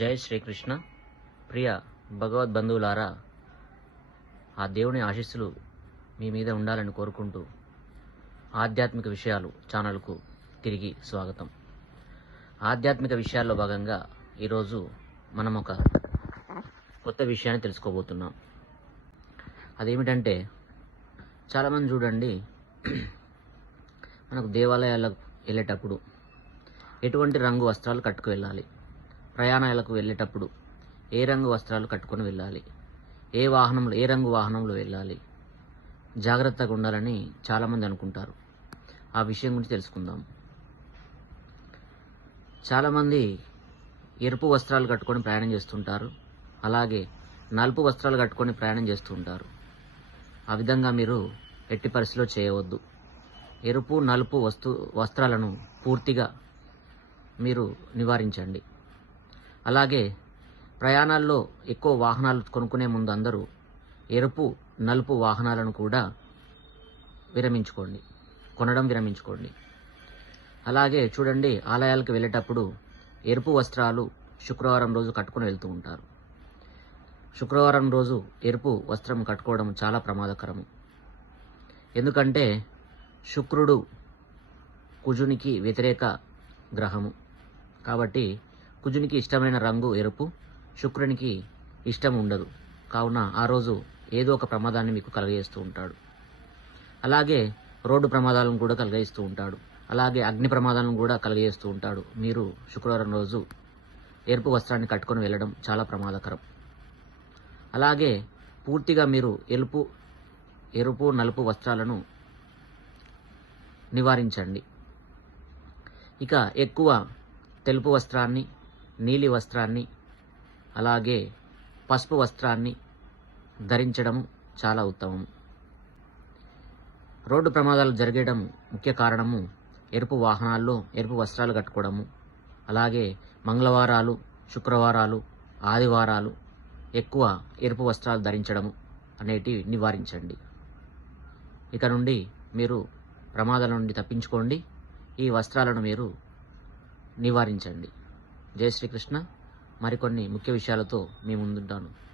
జై శ్రీకృష్ణ. ప్రియ భగవద్ బంధువులారా ఆ దేవుని ఆశీస్సులు మీ మీద ఉండాలని కోరుకుంటూ ఆధ్యాత్మిక విషయాలు ఛానల్కు తిరిగి స్వాగతం. ఆధ్యాత్మిక విషయాల్లో భాగంగా ఈరోజు మనం ఒక కొత్త విషయాన్ని తెలుసుకోబోతున్నాం. అదేమిటంటే చాలామంది చూడండి మనకు దేవాలయాలకు వెళ్ళేటప్పుడు ఎటువంటి రంగు వస్త్రాలు కట్టుకు వెళ్ళాలి? ప్రయాణాలకు వెళ్ళేటప్పుడు ఏ రంగు వస్త్రాలు కట్టుకొని వెళ్ళాలి? ఏ వాహనంలో ఏ రంగు వాహనంలో వెళ్ళాలి? జాగ్రత్తగా ఉండాలని చాలామంది అనుకుంటారు. ఆ విషయం గురించి తెలుసుకుందాం. చాలామంది ఎరుపు వస్త్రాలు కట్టుకొని ప్రయాణం చేస్తుంటారు. అలాగే నలుపు వస్త్రాలు కట్టుకొని ప్రయాణం చేస్తూ ఉంటారు. ఆ విధంగా మీరు ఎట్టి పరిస్థితిలో చేయవద్దు. ఎరుపు నలుపు వస్తు వస్త్రాలను పూర్తిగా మీరు నివారించండి. అలాగే ప్రయాణాల్లో ఎక్కువ వాహనాలు కొనుక్కునే ముందు అందరూ ఎరుపు నలుపు వాహనాలను కూడా విరమించుకోండి. కొనడం విరమించుకోండి. అలాగే చూడండి ఆలయాలకు వెళ్ళేటప్పుడు ఎరుపు వస్త్రాలు శుక్రవారం రోజు కట్టుకొని వెళ్తూ ఉంటారు. శుక్రవారం రోజు ఎరుపు వస్త్రం కట్టుకోవడం చాలా ప్రమాదకరము. ఎందుకంటే శుక్రుడు కుజునికి వ్యతిరేక గ్రహము. కాబట్టి కుజునికి ఇష్టమైన రంగు ఎరుపు శుక్రునికి ఇష్టం ఉండదు. కావున ఆ రోజు ఏదో ఒక ప్రమాదాన్ని మీకు కలగజేస్తూ ఉంటాడు. అలాగే రోడ్డు ప్రమాదాలను కూడా కలగజేస్తూ ఉంటాడు. అలాగే అగ్ని ప్రమాదాలను కూడా కలగజేస్తూ ఉంటాడు. మీరు శుక్రవారం రోజు ఎరుపు వస్త్రాన్ని కట్టుకొని వెళ్ళడం చాలా ప్రమాదకరం. అలాగే పూర్తిగా మీరు ఎలుపు ఎరుపు నలుపు వస్త్రాలను నివారించండి. ఇక ఎక్కువ తెలుపు వస్త్రాన్ని నీలి వస్త్రాన్ని అలాగే పసుపు వస్త్రాన్ని ధరించడం చాలా ఉత్తమం. రోడ్డు ప్రమాదాలు జరగడం ముఖ్య కారణము ఎరుపు వాహనాల్లో ఎరుపు వస్త్రాలు కట్టుకోవడము అలాగే మంగళవారాలు శుక్రవారాలు ఆదివారాలు ఎక్కువ ఎరుపు వస్త్రాలు ధరించడము అనేటివి నివారించండి. ఇక నుండి మీరు ప్రమాదాల నుండి తప్పించుకోండి. ఈ వస్త్రాలను మీరు నివారించండి. జయ శ్రీకృష్ణ. మరికొన్ని ముఖ్య విషయాలతో మీ ముందుంటాను.